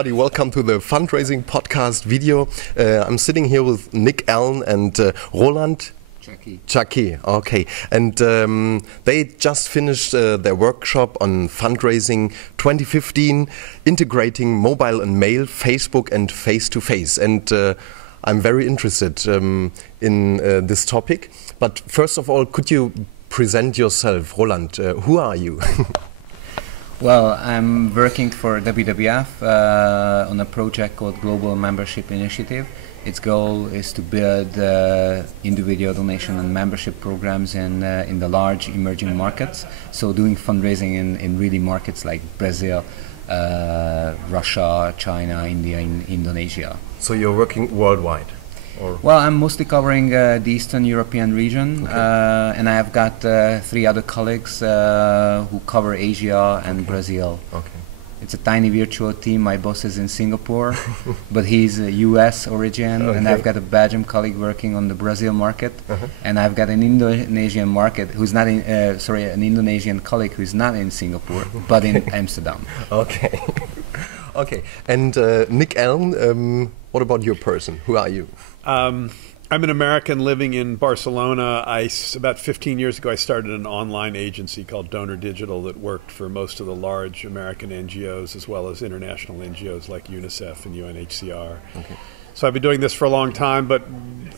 everybody, welcome to the Fundraising Podcast video. I'm sitting here with Nick Allen and Roland Chucky. Okay, and they just finished their workshop on fundraising 2015, integrating mobile and mail, Facebook and face-to-face. And I'm very interested in this topic. But first of all, could you present yourself, Roland? Who are you? Well, I'm working for WWF on a project called Global Membership Initiative. Its goal is to build individual donation and membership programs in the large emerging markets. So doing fundraising in really markets like Brazil, Russia, China, India, and Indonesia. So you're working worldwide? Or? Well, I'm mostly covering the Eastern European region, okay. And I have got 3 other colleagues who cover Asia and Brazil. Okay. It's a tiny virtual team. My boss is in Singapore, but he's a US origin, okay. And I've got a Belgian colleague working on the Brazil market, and I've got an Indonesian market who's not in, an Indonesian colleague who's not in Singapore, but in Amsterdam. Okay. Okay. And Nick Allen, what about your person? Who are you? I'm an American living in Barcelona. About 15 years ago, I started an online agency called Donor Digital that worked for most of the large American NGOs as well as international NGOs like UNICEF and UNHCR. Okay. So I've been doing this for a long time,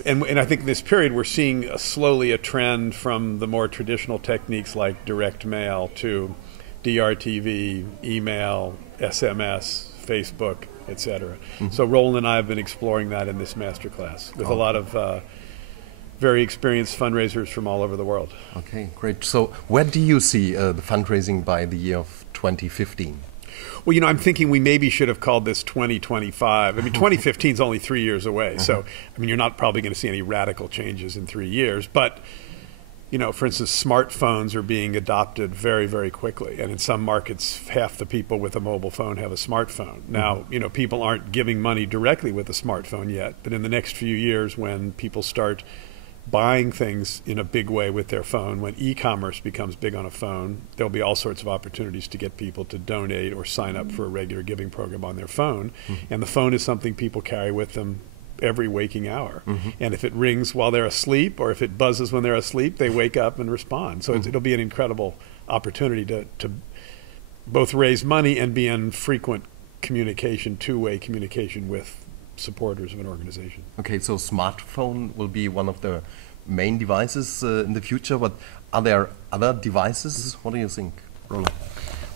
and I think in this period we're seeing slowly a trend from the more traditional techniques like direct mail to DRTV, email, SMS, Facebook, etc. So Roland and I have been exploring that in this masterclass with a lot of very experienced fundraisers from all over the world. Okay, great. So where do you see the fundraising by the year of 2015? Well, you know, I'm thinking we maybe should have called this 2025. I mean, 2015 is only 3 years away. So, I mean, you're not probably going to see any radical changes in 3 years. But, you know, for instance, smartphones are being adopted very, very quickly. And in some markets, half the people with a mobile phone have a smartphone. Now, you know, people aren't giving money directly with a smartphone yet. But in the next few years, when people start buying things in a big way with their phone, when e-commerce becomes big on a phone, there'll be all sorts of opportunities to get people to donate or sign up for a regular giving program on their phone. And the phone is something people carry with them every waking hour. And if it rings while they're asleep or if it buzzes when they're asleep, they wake up and respond. So it'll be an incredible opportunity to both raise money and be in frequent communication, two-way communication with supporters of an organization. Okay, so smartphone will be one of the main devices in the future, but are there other devices? What do you think, Roland?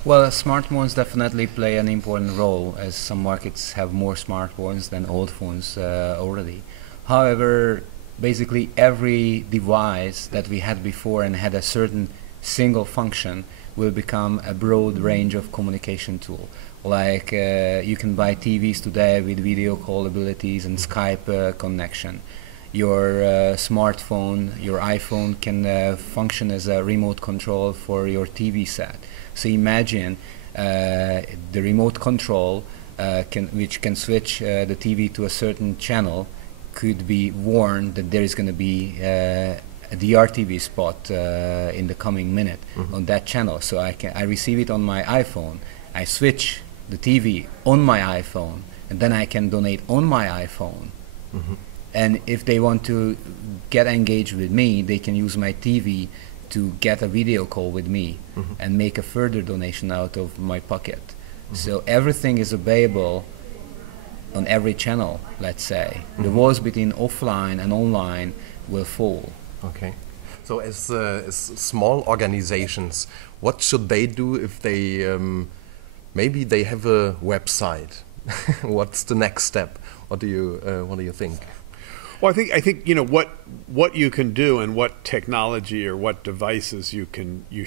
Well, smartphones definitely play an important role, as some markets have more smartphones than old phones already. However, basically every device that we had before and had a certain single function will become a broad range of communication tool. Like you can buy TVs today with video call abilities and Skype connection. Your smartphone, your iPhone can function as a remote control for your TV set. So imagine the remote control which can switch the TV to a certain channel could be warned that there is going to be a DRTV spot in the coming minute on that channel. So I receive it on my iPhone, I switch the TV on my iPhone, and then I can donate on my iPhone. And if they want to get engaged with me, they can use my TV to get a video call with me and make a further donation out of my pocket. So everything is available on every channel, let's say. The walls between offline and online will fall. Okay. So as small organizations, what should they do if they, maybe they have a website? What's the next step? What do you think? Well, I think you know what you can do and what technology or what devices you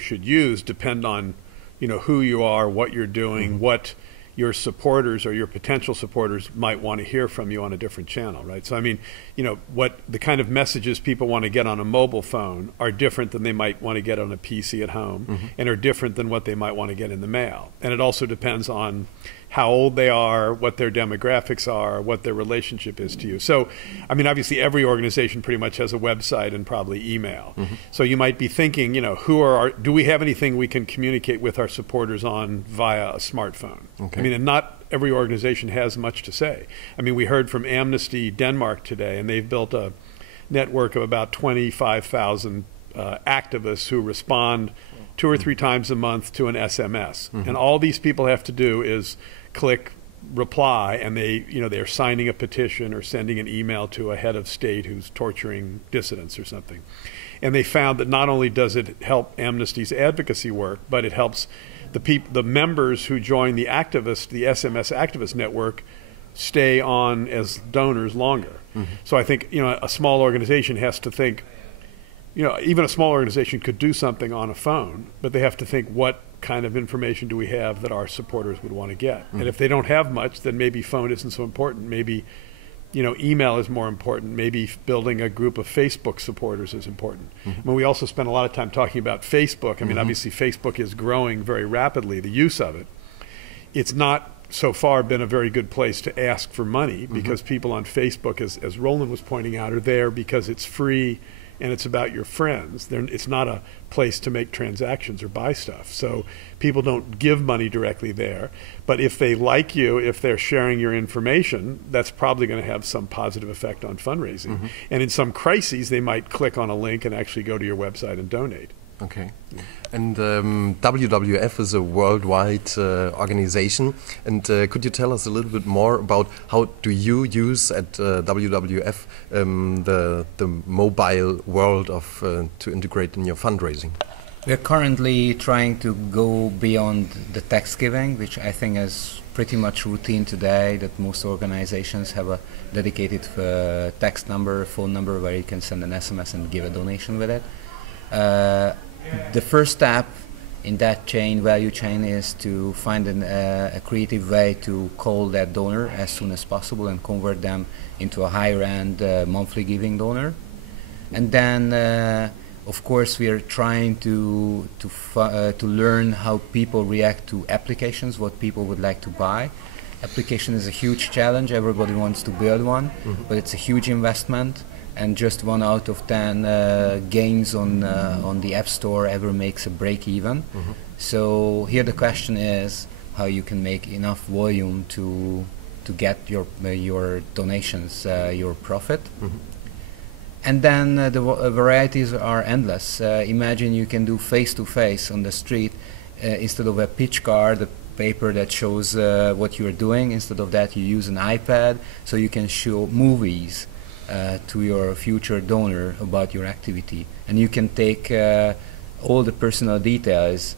should use depend on, you know, who you are, what you're doing, what your supporters or your potential supporters might want to hear from you on a different channel, right? So I mean, you know, what the kind of messages people want to get on a mobile phone are different than they might want to get on a PC at home, and are different than what they might want to get in the mail. And it also depends on how old they are, what their demographics are, what their relationship is to you. So, I mean, obviously every organization pretty much has a website and probably email. So you might be thinking, you know, do we have anything we can communicate with our supporters on via a smartphone? Okay. I mean, and not every organization has much to say. I mean, we heard from Amnesty Denmark today, and they've built a network of about 25,000 activists who respond 2 or 3 times a month to an SMS. And all these people have to do is click reply, and they're signing a petition or sending an email to a head of state who's torturing dissidents or something. And they found that not only does it help Amnesty's advocacy work, but it helps the members who join the SMS activist network stay on as donors longer. So I think, you know, a small organization has to think, you know, even a small organization could do something on a phone, but they have to think, what kind of information do we have that our supporters would want to get? And if they don't have much, then maybe phone isn't so important. Maybe, you know, email is more important. Maybe building a group of Facebook supporters is important. I mean, we also spend a lot of time talking about Facebook. I mean, obviously Facebook is growing very rapidly, the use of it. It's not so far been a very good place to ask for money, because people on Facebook, as Roland was pointing out, are there because it's free and it's about your friends. It's not a place to make transactions or buy stuff. So people don't give money directly there. But if they like you, if they're sharing your information, that's probably going to have some positive effect on fundraising. And in some crises, they might click on a link and actually go to your website and donate. Okay. And WWF is a worldwide organization. And could you tell us a little bit more about how do you use at WWF the mobile world of to integrate in your fundraising? We're currently trying to go beyond the text giving, which I think is pretty much routine today, that most organizations have a dedicated text number, phone number, where you can send an SMS and give a donation with it. The first step in that value chain is to find a creative way to call that donor as soon as possible and convert them into a higher end monthly giving donor. And then of course we are trying to learn how people react to applications, what people would like to buy. Application is a huge challenge. Everybody wants to build one, but it's a huge investment. And just 1 out of 10 games on the App Store ever makes a break even. So here the question is how you can make enough volume to get your donations, your profit. And then the varieties are endless. Imagine you can do face-to-face on the street instead of a pitch card, a paper that shows what you're doing. Instead of that, you use an iPad, so you can show movies to your future donor about your activity, and you can take all the personal details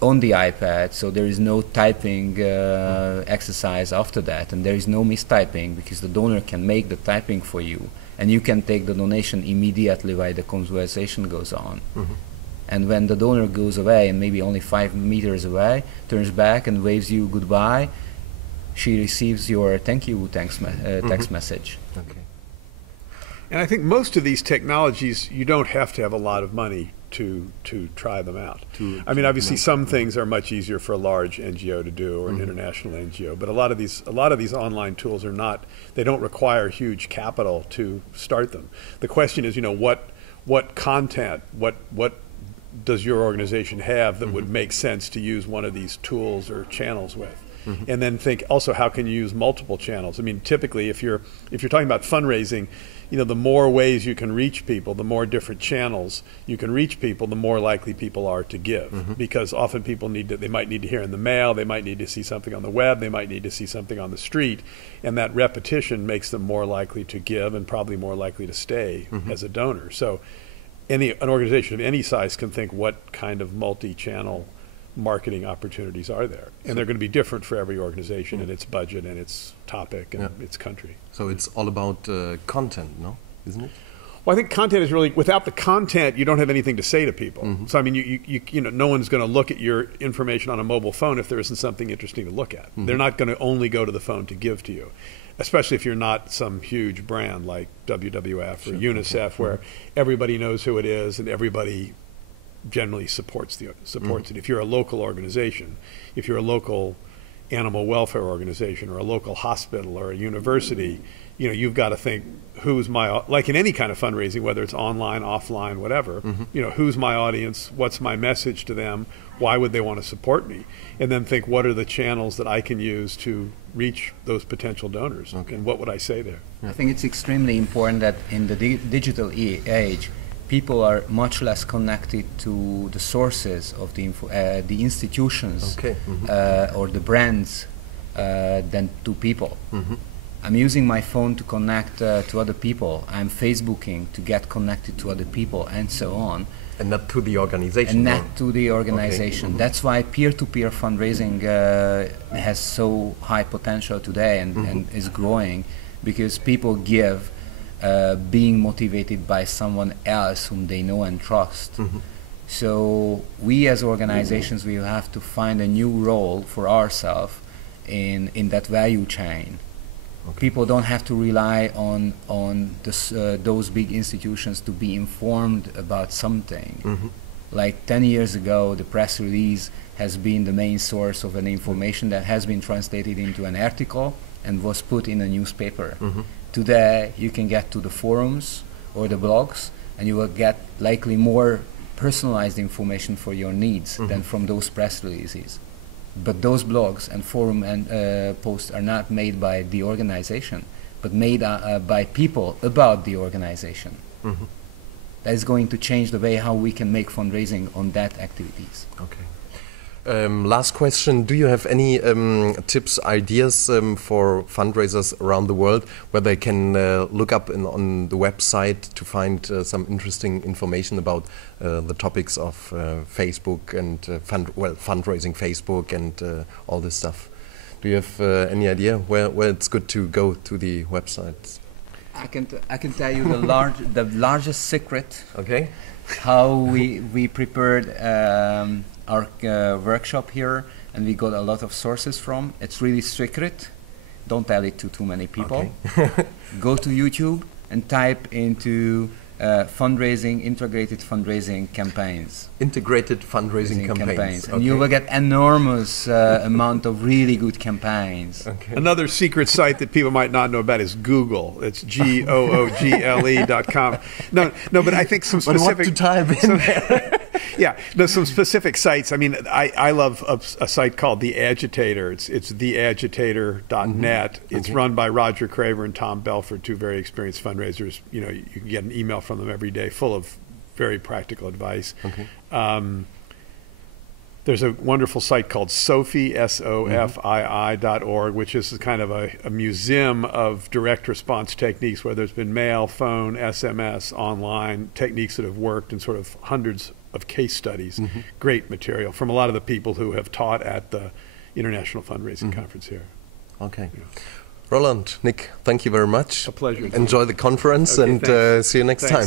on the iPad, so there is no typing exercise after that, and there is no mistyping, because the donor can make the typing for you, and you can take the donation immediately while the conversation goes on. And when the donor goes away, and maybe only 5 meters away, turns back and waves you goodbye, she receives your thank you text message. Okay. And I think most of these technologies, you don't have to have a lot of money to try them out. I mean, obviously, some things are much easier for a large NGO to do, or an international NGO. But a lot of these online tools are not. They don't require huge capital to start them. The question is, you know, what content, what does your organization have that would make sense to use one of these tools or channels with? And then think also, how can you use multiple channels? I mean, typically, if you're talking about fundraising, you know, the more ways you can reach people, the more different channels you can reach people, the more likely people are to give. Because often people they might need to hear in the mail, they might need to see something on the web, they might need to see something on the street, and that repetition makes them more likely to give and probably more likely to stay as a donor. So an organization of any size can think, what kind of multi-channel marketing opportunities are there? And they're going to be different for every organization and its budget and its topic and its country. So it's all about content, no? Isn't it? Well, I think content is really, without the content, you don't have anything to say to people. So I mean, you know, no one's going to look at your information on a mobile phone if there isn't something interesting to look at. They're not going to only go to the phone to give to you, especially if you're not some huge brand like WWF or UNICEF, where everybody knows who it is and everybody generally supports it. If you're a local organization, if you're a local animal welfare organization or a local hospital or a university, you know, you've got to think, who's my, like in any kind of fundraising, whether it's online, offline, whatever, you know, who's my audience, what's my message to them, why would they want to support me? And then think, what are the channels that I can use to reach those potential donors? Okay. And what would I say there? I think it's extremely important that in the digital age, people are much less connected to the sources of the institutions or the brands than to people. I'm using my phone to connect to other people. I'm Facebooking to get connected to other people, and so on. And not to the organization. And not to the organization. Okay. That's why peer-to-peer fundraising has so high potential today and is growing, because people give being motivated by someone else whom they know and trust. So we as organizations will have to find a new role for ourselves in that value chain. Okay. People don't have to rely on those big institutions to be informed about something. Like 10 years ago, the press release has been the main source of an information that has been translated into an article and was put in a newspaper. Today, you can get to the forums or the blogs, and you will get likely more personalized information for your needs than from those press releases. But those blogs and forum and posts are not made by the organization, but made by people about the organization. That is going to change the way how we can make fundraising on that activities. Okay. Last question, do you have any tips, ideas for fundraisers around the world where they can look up on the website to find some interesting information about the topics of Facebook and fundraising Facebook and all this stuff? Do you have any idea where it's good to go to the websites? I can tell you the largest secret. Okay. How we prepared our workshop here, and we got a lot of sources from. It's really secret. Don't tell it to too many people. Okay. Go to YouTube and type into integrated fundraising campaigns. Integrated fundraising campaigns. And you will get enormous amount of really good campaigns. Okay. Another secret site that people might not know about is Google. It's google.com. No, but I think some specific. What to type in there? Yeah, there's some specific sites. I mean, I love a site called The Agitator. It's theagitator.net. It's run by Roger Craver and Tom Belford, two very experienced fundraisers. You know, you can get an email from them every day full of very practical advice. Okay. There's a wonderful site called Sofii, SOFII.org, which is kind of a museum of direct response techniques, where there's been mail, phone, SMS, online, techniques that have worked, and sort of hundreds of case studies. Great material from a lot of the people who have taught at the International Fundraising Conference here. Okay. Yeah. Roland, Nick, thank you very much. A pleasure. Enjoy the conference, and see you next time.